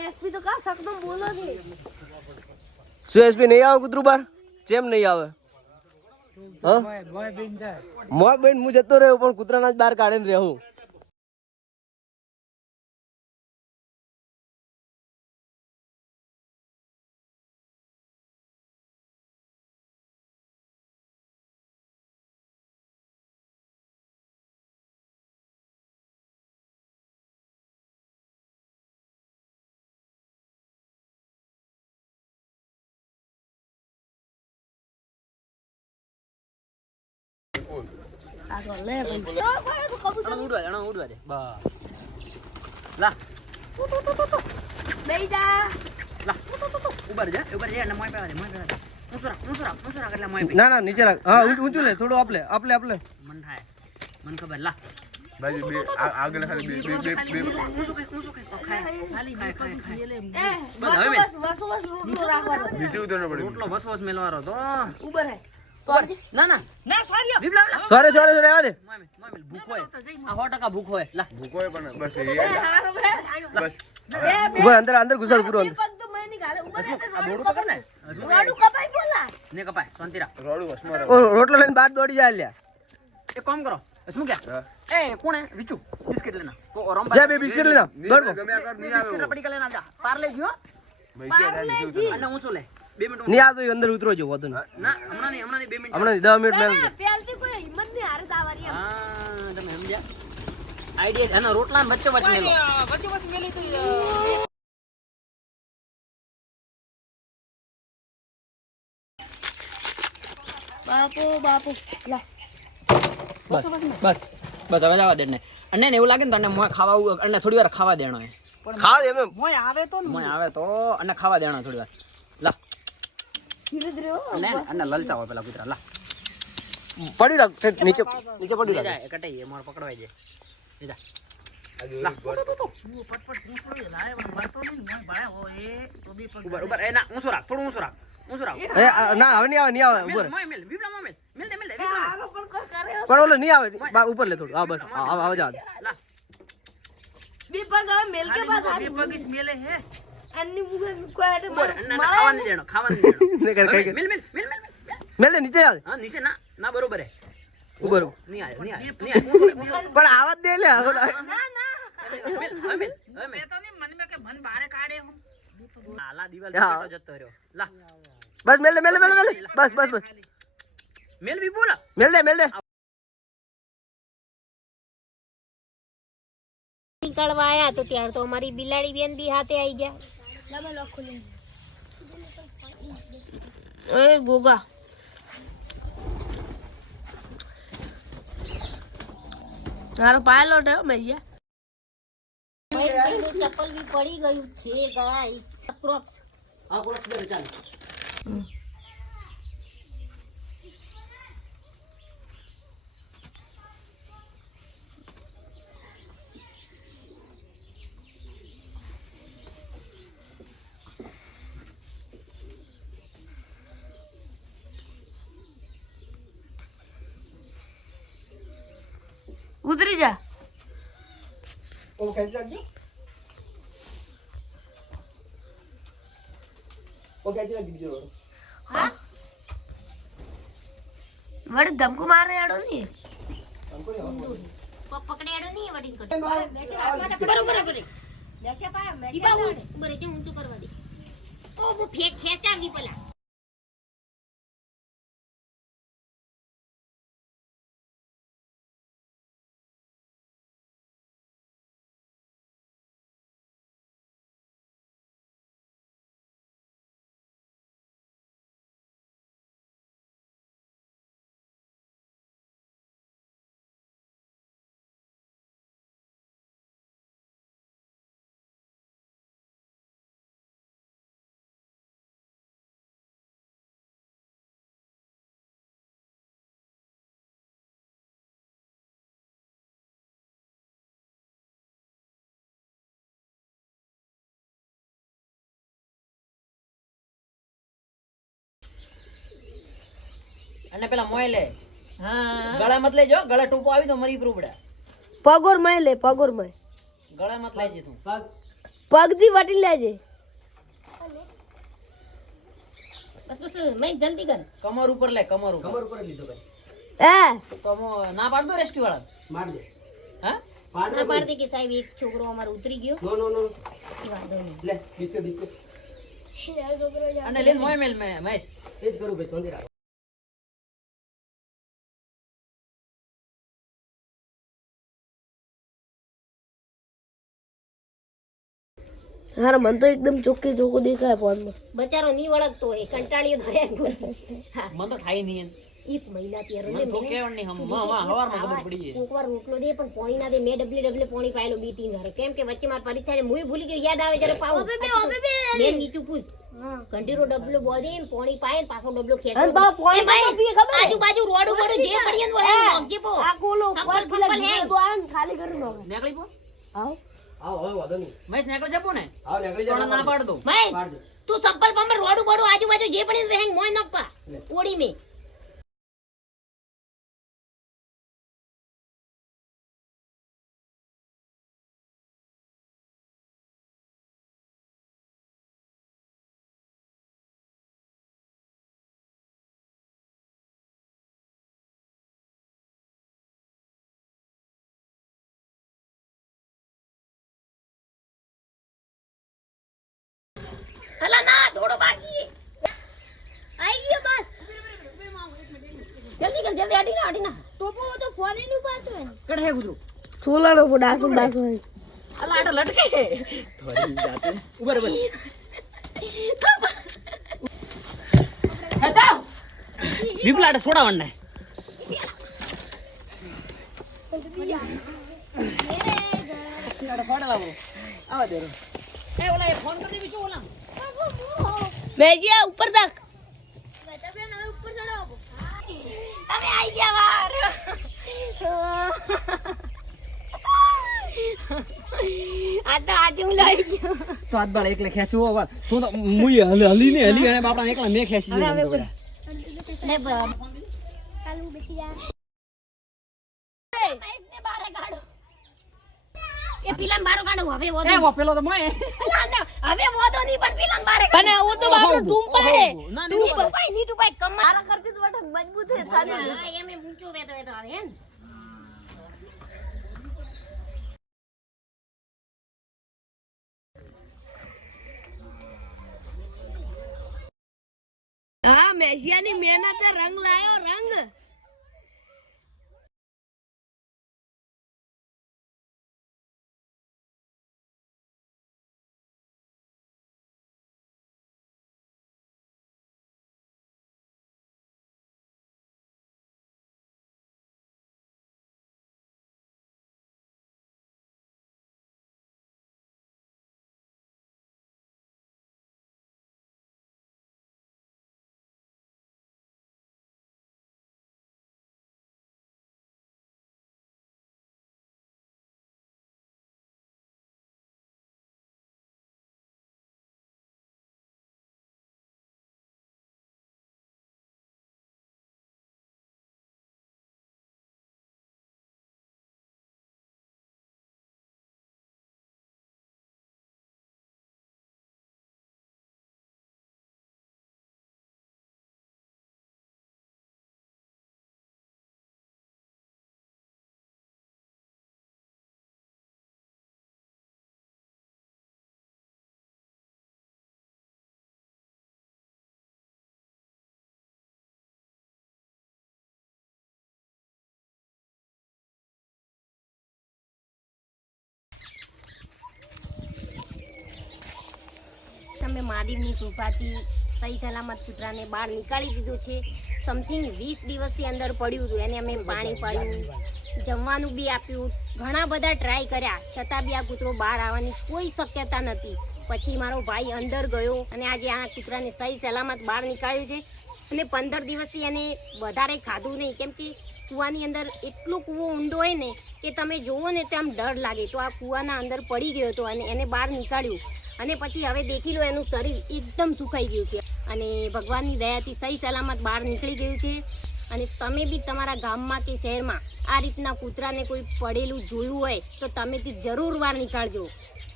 SP તો કા શકતો બોલો છે શું એસપી નહીં આવે કૂતરું બાર? જેમ નહીં આવે? હા? મોય બેન હું જતો રહ્યો પણ કૂતરાના જ બહાર કાઢીને રહું. આગળ લે ભાઈ ઉડવા આને ઉડવા દે બસ લા બેઈ જા લા ઉબર જા ઉબર જા અને મોય પેવા દે મોય પેવા દે મુસરા મુસરા મુસરા એટલે મોય ના ના નીચે રાખ હા ઊંચું લે થોડું આપલે આપલે આપલે મન થાય મન ખબર લા બાજુ બે આગળ ખાલી બે બે બે બે નીચે ઉતરવું પડે રોટલો બસ મેલવારો તો ઉભર હે ના ના. ના સોરી સોરે સોરે સોરે આવા દે. ભૂખ હોય. આ 100% ભૂખ હોય. લા. હોય પણ બસ બસ. ઉપર અંદર અંદર ઘુસાડ પૂરો અંદર. રોટલો લઈને બાર દોડી જાય લ્યા. એક કામ કરો. શું કે? હા. એ કોણે વિચુ બિસ્કિટ લેના કો રોમ જા બે બિસ્કિટ લેના આવ. દોડ ગમે કર નહીં બિસ્કિટ આવે પડી લેના જા પાર્લે ગયો અને હું શું લે. બે મિનિટ નહીં આવતો એ અંદર ઉતરો જો વધુ ના હમણાં નહીં હમણાં નહીં બે મિનિટ હમણાં દસ મિનિટ મેં ના પેલથી કોઈ હિંમત નહીં હારે દાવાની હા તમે સમજ્યા? આઈડિયા અને રોટલા ને વચ્ચે વચ્ચે મેલો. બાપુ બાપુ લા. બસ બસ બસ હવે જવા દે ને અને એવું લાગે ને તને મોય ખાવા અને થોડી વાર ખાવા દેણો ખાવા દે. મોય આવે તો મોય આવે તો અને ખાવા દેણો થોડી વાર. લા ધીરે ધીરે હો. અને અને લલચા હોય પેલા કૂતરા લા પડી રાખ ઠેઠ નીચે નીચે પડી રાખ જાય કટાઈ એ માર પકડવાય જાય એ જા ઉબર ઉબર એ ના ઊંચું રાખ થોડું ઊંચું રાખ ઊંચું રાખ એ આ, ના હવે નહીં આવે નહીં આવે ઉપર મેલ મોય મેલ વિપલા મોય મેલ મેલ દે મેલ દે એ વિપલા હારો પણ કોઈ કરે હો. પણ ઓલો નહીં આવે બા- ઉપર લે થોડું હા બસ હા હા, હવે જા લા બે પગ દેણો દેણો. મેલ મેલ મેલ મેલ મેલ નીચે હા નીચે ના ના બરોબર હે ઉપર નહીં આવે નહીં આવે નહીં આવે ઊંચું ઊંચું રાખ. પણ આવા જ દે લે હવે ના ના મેલ હવે મેલ હવે મેલ હા, લા દિવાલ હા. જતો રહ્યો લા બસ મેલ મેલ મેલ મેલ બસ બસ બસ મેલ બી મેલ દે મેલ દે નીકળવા આયા તો ત્યાર તો અમારી બિલાડી બેન બી હાથે આવી ગયા એ ગોગા મારો પાયલોટ હે મૈયા ચપ્પલ બી પડી ગયું છે ગાઈસ બે ચાલ ઉતરી જા વળી ધમકો મારે આડો ની પકડેડો નહીં વડીલ કર બરોબર બરોબર દીપા ઉ- ઊભો રહેજે, ઊંચું કરવા દે ઓ બો ફેક ખેંચાવી પેલા અને પેલા મોય લે. ગળા મત લેજો ગળા ટૂંકો આવી તો મરી પ્રૂફ પડે પગોર મય લે પગોર મય ગળા મત લેજે તું. પગથી વટી લેજે. બસ બસ મેં જલ્દી કર. કમર ઉપર લે કમર ઉપર. કમર ઉપર લીધો ભાઈ. હે કમો ના પાડ દો રેસ્ક્યુ વાળા માર દે. હા? પાડ ના પાડતી કે સાહેબ એક છોકરો અમારો ઉતરી ગયો. નો નો નો. એ વાંધો નહીં. લે બિસ્કિટ બિસ્કિટ. અને લે મોય મેલ મે મહેશ. એ જ કરું ભાઈ શાંતિ હારે મન તો એકદમ ચોખ્ખે ચોખ્ખો દેખાય ફોનમાં. બચારો નહીં વળગતો હોય ધરે હા. મન તો થાય નહીં એક મહિના થી મને તો કેવણ નહીં હમમાં હવારમાં ખબર પડી જાય. કોકવાર રોટલો દે પણ પોણી ના દે મેં ડબલ ડબલે પોણી પાયલો બી તીન ધારે કેમ કે વચ્ચે માર પરીક્ષા ને મુય ભૂલી ગયો યાદ આવે જ્યારે બે મે નીચું પૂછ. કંટીરો ડબલો બોધી ને પોણી પાય પાછો ડબલો ખેંચો. અને બા પોણી એ પી ખબર? આજુબાજુ રોડ ઉપર જે પડી એનું હે નોખજે પો. આ કોલો પર. ઘીરે તો આન ખાલી કરી નો નેકળી પો. આવ. આવો હવે વાંધો નહીં. મહેશ નીકળી જપો ને આવો નીકળી તો જાઓ ના પાડ દો મહેશ, તું સપ્પલ પંપલ રોડ ઉપર આજુબાજુ જે પડી હેંગ મોય નપા ઓડી મે હલા ના થોડો બાકી આઈ ગયો બસ. જલ્દી કર જલ્દી આટી ના આટી ના. ટોપો તો ફોનનું પાડતો હે કડ હે ગુજુ સોલાનો પર ડાસો ડાસો હે અલા આટો લટકે. થોડી જાતે. ઉભર ઉભર ખેંચાવ. વિપલાટ છોડાવણ ને. આવા. ફોન કરી દેવી શું ઓલા. મેજી આ ઉપર તક તમે આઈ ગયા વાર આ તો આજે હું લઈ ગયો. તો હાથ બાળ એકલે ખેંચવો હવે તો તો મુય હલી હલી ને હલી અને બાપડા એકલા મેં ખેંચી હવે કાઢો. એ પિલાન બારો કાઢો, હવે વોદો એ ઓ પેલો તો મોય ના, ના, હવે વોદો નહીં, પણ પિલાન બારે પણ હું તો બાપડો ટૂંપા હે ના નીટુ ભાઈ, નીટુ ભાઈ, કમાલ. મારા કરતી તો વઠ મજબૂત હે થાને હા, એમ એમ ઊંચો વેતો વેતો આવે, હે ને? હા મેશિયાની મહેનતે રંગ લાયો રંગ. તમે મહાદેવની કૃપાથી સહી સલામત કૂતરાને બહાર નીકાળી દીધો છે. સમથિંગ વીસ દિવસથી અંદર પડ્યું હતું. એને અમે પાણી પાડ્યું. જમવાનું બી આપ્યું. ઘણા બધા ટ્રાય કર્યા. છતાં બી આ કૂતરો બહાર આવવાની કોઈ શક્યતા નથી. પછી મારો ભાઈ અંદર ગયો અને આજે આ કૂતરાને સહી સલામત બહાર નીકાળ્યું છે. અને પંદર દિવસથી એને વધારે ખાધું નહીં. કેમ કે કૂવાની અંદર એટલો કૂવો ઊંડો હોય ને કે તમે જુઓ ને તો આમ ડર લાગે. તો આ કૂવાના અંદર પડી ગયો હતો અને એને બહાર નીકાળ્યું. અને પછી હવે દેખી લો એનું શરીર એકદમ સુકાઈ ગયું છે. અને ભગવાનની દયાથી સહી સલામત બહાર નીકળી ગયું છે. અને તમે બી તમારા ગામમાં કે શહેરમાં આ રીતના કૂતરાને કોઈ પડેલું જોયું હોય તો તમે તે જરૂર બહાર નીકાળજો.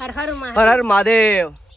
હર હર હર હર મહાદેવ.